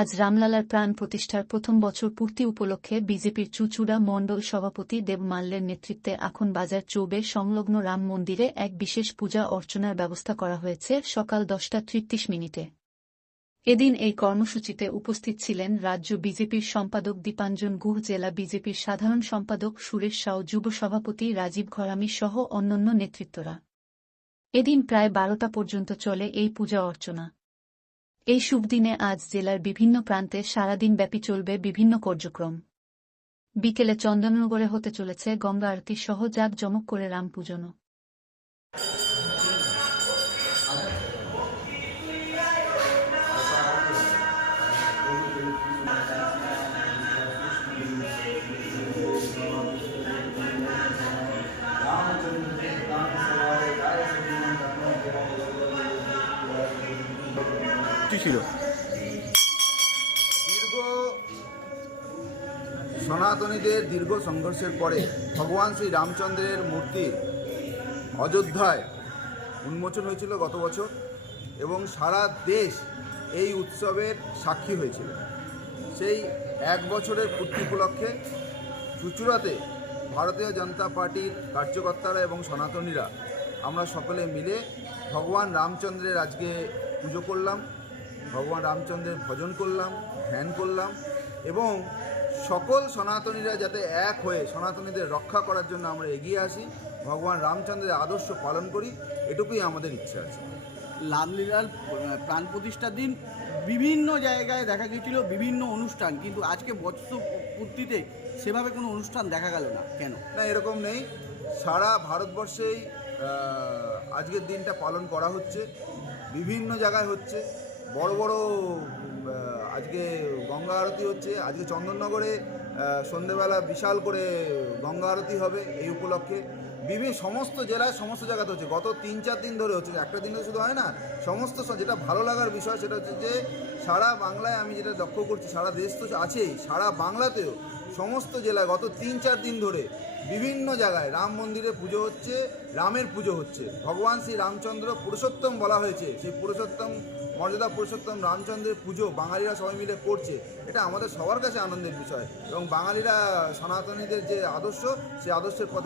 আজ রামলালার প্রাণ প্রতিষ্ঠার প্রথম বছর পূর্তি উপলক্ষে বিজেপির চুঁচুড়া মণ্ডল সভাপতি দেব মাল্যের নেতৃত্বে আখনবাজার চৌবে সংলগ্ন রাম মন্দিরে এক বিশেষ পূজা অর্চনার ব্যবস্থা করা হয়েছে সকাল 10:33। এদিন এই কর্মসূচিতে উপস্থিত ছিলেন রাজ্য বিজেপির সম্পাদক দীপাঞ্জন গুহ, জেলা বিজেপির সাধারণ সম্পাদক সুরেশ সাউ, যুব সভাপতি রাজীব ঘরামি সহ অন্যান্য নেতৃত্বরা। এদিন প্রায় 12টা পর্যন্ত চলে এই পূজা অর্চনা। এই শুভ দিনে আজ জেলার বিভিন্ন প্রান্তে সারাদিন ব্যাপী চলবে বিভিন্ন কার্যক্রম। বিকেলে চন্দননগরে হতে চলেছে গঙ্গা আরতি সহ জাঁকজমক করে রাম পূজনও। ছিল দীর্ঘ সনাতনীদের দীর্ঘ সংঘর্ষের পরে ভগবান শ্রী রামচন্দ্রের মূর্তির অযোধ্যায় উন্মোচন হয়েছিল গত বছর, এবং সারা দেশ এই উৎসবের সাক্ষী হয়েছিল। সেই 1 বছরের পূর্তি উপলক্ষে চুঁচুড়াতে ভারতীয় জনতা পার্টির কার্যকর্তারা এবং সনাতনীরা আমরা সকলে মিলে ভগবান রামচন্দ্রের আজকে পুজো করলাম, ভগবান রামচন্দ্রের ভজন করলাম, ধ্যান করলাম, এবং সকল সনাতনীরা যাতে এক হয়ে সনাতনীদের রক্ষা করার জন্য আমরা এগিয়ে আসি, ভগবান রামচন্দ্রের আদর্শ পালন করি, এটুকুই আমাদের ইচ্ছা আছে। রামলীলার প্রাণ প্রতিষ্ঠার দিন বিভিন্ন জায়গায় দেখা গিয়েছিল বিভিন্ন অনুষ্ঠান, কিন্তু আজকে বছর পূর্তিতে সেভাবে কোনো অনুষ্ঠান দেখা গেল না, কেন? না, এরকম নেই। সারা ভারতবর্ষেই আজকের দিনটা পালন করা হচ্ছে, বিভিন্ন জায়গায় হচ্ছে। বড় বড় আজকে গঙ্গা আরতি হচ্ছে, আজকে চন্দননগরে সন্ধেবেলা বিশাল করে গঙ্গা আরতি হবে। এই উপলক্ষে সমস্ত জেলায় সমস্ত জায়গাতে হচ্ছে, গত 3-4 দিন ধরে হচ্ছে। একটা দিনে শুধু হয় না, সমস্ত যেটা ভালো লাগার বিষয় সেটা হচ্ছে যে সারা বাংলায়, আমি যেটা লক্ষ্য করছি, সারা দেশ তো আছেই, সারা বাংলাতেও সমস্ত জেলায় গত 3-4 দিন ধরে বিভিন্ন জায়গায় রাম মন্দিরে পুজো হচ্ছে, রামের পুজো হচ্ছে। ভগবান শ্রী রামচন্দ্র পুরুষোত্তম বলা হয়েছে, সেই পুরুষোত্তম মর্যাদা পুরুষোত্তম রামচন্দ্রের পুজো বাঙালিরা সবাই মিলে করছে। এটা আমাদের সবার কাছে আনন্দের বিষয়, এবং বাঙালিরা সনাতনীদের যে আদর্শ, সেই আদর্শের পথে